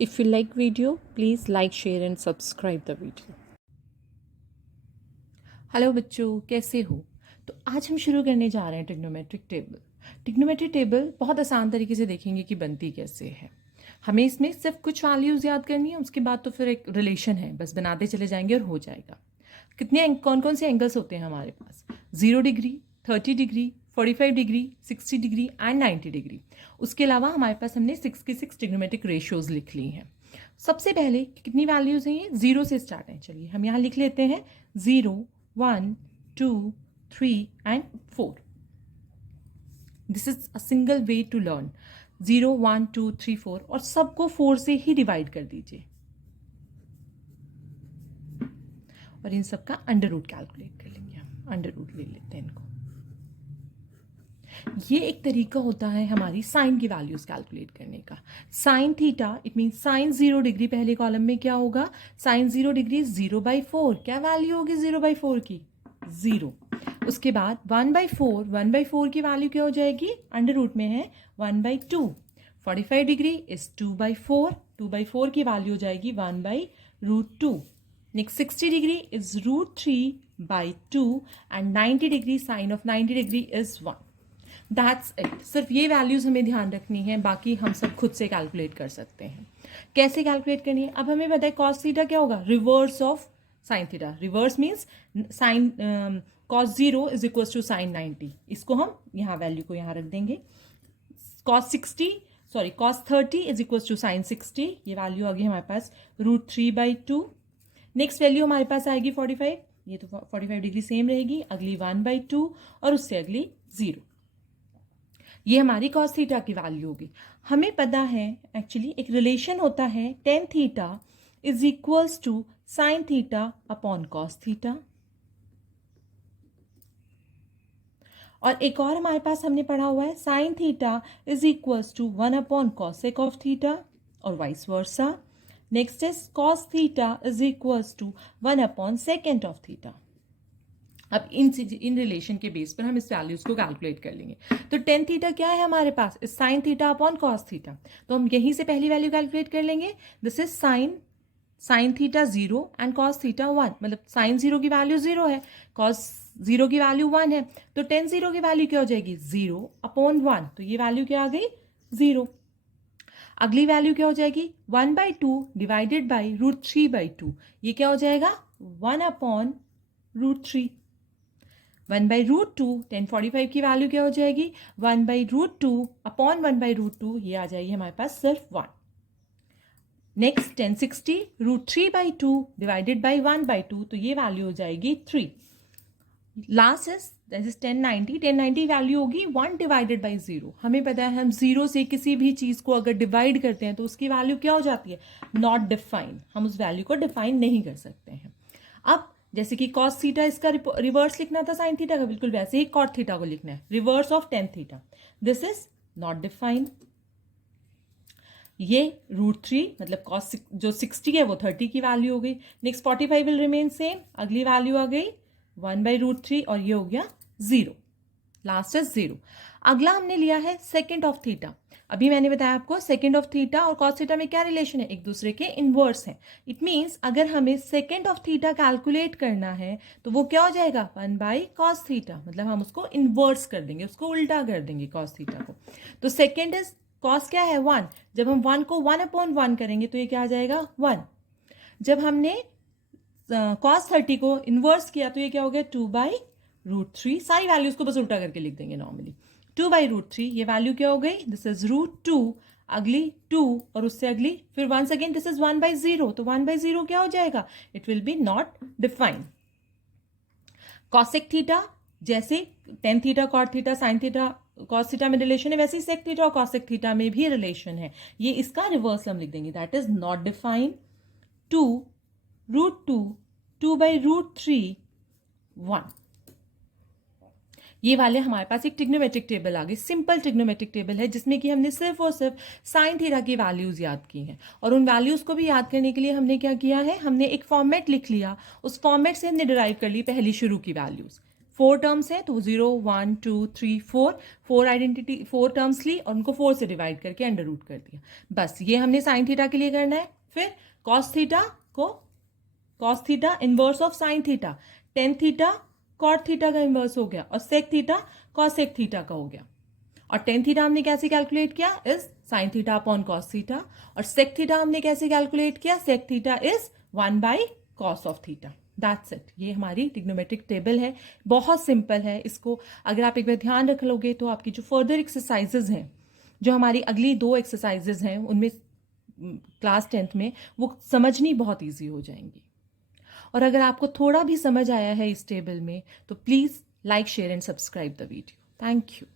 If you like video, please like, share and subscribe the video. Hello बच्चों, कैसे हो? तो आज हम शुरू करने जा रहे हैं ट्रिग्नोमेट्रिक टेबल। ट्रिग्नोमेट्रिक टेबल बहुत आसान तरीके से देखेंगे कि बनती कैसे है। हमें इसमें सिर्फ कुछ वैल्यूज़ याद करनी है, उसके बाद तो फिर एक रिलेशन है, बस बनाते चले जाएंगे और हो जाएगा। कौन कौन से एंगल्स होते हैं हमारे पास? 0 degree, 30 degree, 45 degree, 60 degree and 90 degree. उसके अलावा हमारे पास हमने 6 की 6 ट्रिग्नोमेट्रिक रेशियोज लिख ली हैं। सबसे पहले कितनी वैल्यूज हैं? ये 0 से स्टार्ट है। चलिए हम यहाँ लिख लेते हैं 0, 1, 2, 3 and 4। This is a single way to learn. 0, 1, 2, 3, 4 और सबको 4 से ही डिवाइड कर दीजिए और इन सबका अंडर रूट कैलकुलेट कर लेंगे। हम अंडर रूट ले लेते हैं इनको। ये एक तरीका होता है हमारी साइन की वैल्यूज कैलकुलेट करने का। Sine theta, it mean sine 0 degree, पहले कॉलम में क्या होगा? Sine 0 degree 0/4। क्या वैल्यू होगी 0/4 की? 0। उसके बाद 1/4, 1/4 की वैल्यू क्या हो जाएगी? अंडर रूट में है 1/2। 45 डिग्री इज 2/4, 2/4 की वैल्यू हो जाएगी 1/√2। Next 60 degree is √3/2 and 90 degree, sine of 90 degree is 1। That's it. सिर्फ ये वैल्यूज हमें ध्यान रखनी है, बाकी हम सब खुद से कैलकुलेट कर सकते हैं। कैसे कैलकुलेट करनी है? अब हमें पता है कॉस थीटा क्या होगा? Reverse of sine theta. Reverse means sine cos 0 is equal to sine 90। इसको हम यहाँ वैल्यू को यहाँ रख देंगे। Cos 30 is equal to sine 60। ये वैल्यू आ गई हमारे पास √3/2। नेक्स्ट वैल्यू हमारे पास आएगी 45। ये तो 45 डिग्री सेम रहेगी। अगली 1/2 और उससे अगली 0। ये हमारी कॉस थीटा की वैल्यू होगी। हमें पता है एक्चुअली एक रिलेशन होता है tan theta is equals to sin theta upon cos theta. और एक और हमारे पास हमने पढ़ा हुआ है sin theta is equals to 1 upon cosec of theta और vice versa. Next is cos theta is equals to 1 upon second of theta. अब इन रिलेशन के बेस पर हम इस वैल्यूज को कैलकुलेट कर लेंगे। तो टेन थीटा क्या है हमारे पास? Sin theta upon cos theta. तो हम यहीं से पहली वैल्यू कैलकुलेट कर लेंगे। This is sign theta 0 and cos theta 1। मतलब साइन 0 की वैल्यू 0 है, कॉस 0 की वैल्यू 1 है। तो टेन 0 की वैल्यू क्या हो जाएगी? 0 अपॉन 1। तो ये वैल्यू क्या आ गई? 0। अगली वैल्यू क्या हो जाएगी? 1/2 डिवाइडेड बाई √3/2। ये क्या हो जाएगा? 1 अपॉन √3। 1/√2, 1045 की वैल्यू क्या हो जाएगी? 1/√2 अपॉन 1/√2। ये आ जाएगी हमारे पास सिर्फ 1। Next 1060 √3/2 divided by 1/2। तो ये वैल्यू हो जाएगी 3। लास्ट इज 1090 वैल्यू होगी 1 डिवाइडेड बाई 0। हमें पता है हम 0 से किसी भी चीज को अगर डिवाइड करते हैं तो उसकी वैल्यू क्या हो जाती है? Not defined. हम उस वैल्यू को डिफाइन नहीं कर सकते हैं। अब जैसे कि कॉस थीटा इसका रिवर्स लिखना था साइन थीटा का, बिल्कुल वैसे ही कॉट थीटा को लिखना है, reverse of tan theta. This is not defined. ये √3 मतलब कॉस जो 60 है वो 30 की वैल्यू हो गई। Next 45 will remain same. अगली वैल्यू आ गई 1/√3 और ये हो गया 0। Last is 0। अगला हमने लिया है सेकेंड ऑफ थीटा। अभी मैंने बताया आपको सेकेंड ऑफ थीटा और कॉस थीटा में क्या रिलेशन है? एक दूसरे के इनवर्स है। इट मीन्स अगर हमें सेकेंड ऑफ थीटा कैलकुलेट करना है तो वो क्या हो जाएगा? 1/cos theta. मतलब हम उसको इनवर्स कर देंगे, उसको उल्टा कर देंगे cos थीटा को। तो सेकेंड इज कॉस क्या है? 1। जब हम 1 को 1 अपॉन 1 करेंगे तो ये क्या आ जाएगा? 1। जब हमने cos 30 को इनवर्स किया तो ये क्या हो गया? 2/√3। सारी वैल्यूज को बस उल्टा करके लिख देंगे नॉर्मली। 2/√3 ये वैल्यू क्या हो गई? This is √2। अगली 2 और उससे अगली फिर वंस अगेन दिस इज 1/0। तो 1/0 क्या हो जाएगा? It will be not defined. Cosec theta जैसे tan theta, cot theta, sin theta, cos theta में रिलेशन है, वैसे ही सेक थीटा और कॉसेक थीटा में भी रिलेशन है। ये इसका रिवर्स हम लिख देंगे, दैट इज नॉट डिफाइंड। 2√2, 2/√3, 1। ये वाले हमारे पास एक ट्रिग्नोमेट्रिक टेबल आ गई। सिंपल ट्रिग्नोमेट्रिक टेबल है जिसमें कि हमने सिर्फ और सिर्फ साइन थीटा की वैल्यूज याद की हैं। और उन वैल्यूज को भी याद करने के लिए हमने क्या किया है? हमने एक फॉर्मेट लिख लिया, उस फॉर्मेट से हमने डिराइव कर ली पहली शुरू की वैल्यूज। 4 टर्म्स हैं तो 0 1 2 3 4 टर्म्स ली और उनको 4 से डिवाइड करके अंडर रूट कर दिया। बस ये हमने साइन थीटा के लिए करना है। फिर cos theta inverse of sine theta, tan theta cot theta का इनवर्स हो गया और सेक थीटा कॉसेक थीटा का हो गया। और टेन थीटा हमने कैसे कैलकुलेट किया, is sign theta upon cos theta. और सेक थीटा हमने कैसे कैलकुलेट किया, sec theta is 1 by cos of theta. That's it. ये हमारी ट्रिग्नोमेट्रिक टेबल है, बहुत सिंपल है। इसको अगर आप एक बार ध्यान रख लोगे तो आपकी जो फर्दर एक्सरसाइजेज हैं, जो हमारी अगली 2 एक्सरसाइजेज हैं, उनमें क्लास 10th में वो समझनी बहुत ईजी हो जाएंगी। और अगर आपको थोड़ा भी समझ आया है इस टेबल में तो please like share and subscribe the video. Thank you.